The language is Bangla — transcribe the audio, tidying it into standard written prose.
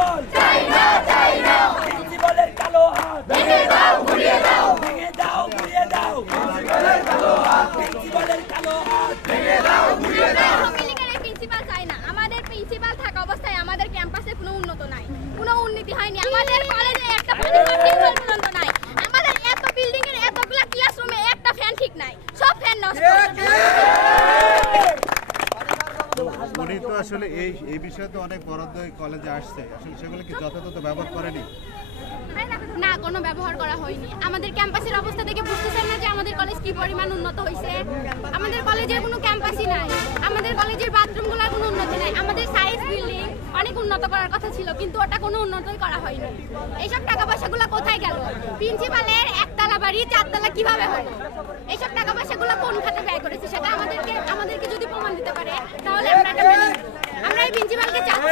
প্রিন্সিপাল প্রিন্সিপালের কালো হাত ভেঙে দাও ঘুরিয়ে দাও প্রিন্সিপালের কালো হাত ভেঙে দাও ঘুরিয়ে দাও। প্রিন্সিপাল চাই না, আমাদের প্রিন্সিপাল থাকা অবস্থায় আমাদের ক্যাম্পাসে কোনো উন্নত নাই, কোনো উন্নতি হয়নি। আমাদের কলেজে একটা টিউবওয়েল পর্যন্ত নাই। আমাদের এত বিল্ডিং এর এতগুলা ক্লাসরুমে একটা ফ্যান ঠিক নাই, সব ফ্যান নষ্ট। উনি তো আসলে এই বিষয়ে তো অনেক বরাদ্দ কলেজে আসছে, আসলে সেগুলো কি যথাযথ ব্যবহার করেনি? না, কোনো ব্যবহার করা হয়নি। আমাদের ক্যাম্পাসের অবস্থা দেখে বুঝতেছেন না যে আমাদের কলেজ কি পরিমাণ উন্নত হয়েছে। আমাদের কলেজের কোনো ক্যাম্পাসই নাই, আমাদের কলেজের বাথরুমগুলোর কোনো উন্নতি নাই। আমাদের সায়েন্স বিল্ডিং অনেক উন্নত করার কথা ছিল, কিন্তু ওটা কোনো উন্নতই করা হয়নি। এইসব টাকা পয়সাগুলো কোথায় গেল? প্রিন্সিপালের একতলা বাড়ি 4 তলা কিভাবে হলো? এইসব টাকা পয়সাগুলো কোন খাতে ব্যয় করেছে সেটা আমাদেরকে যদি প্রমাণ দিতে পারে তাহলে আমরা এই প্রিন্সিপালকে চাচ্ছি।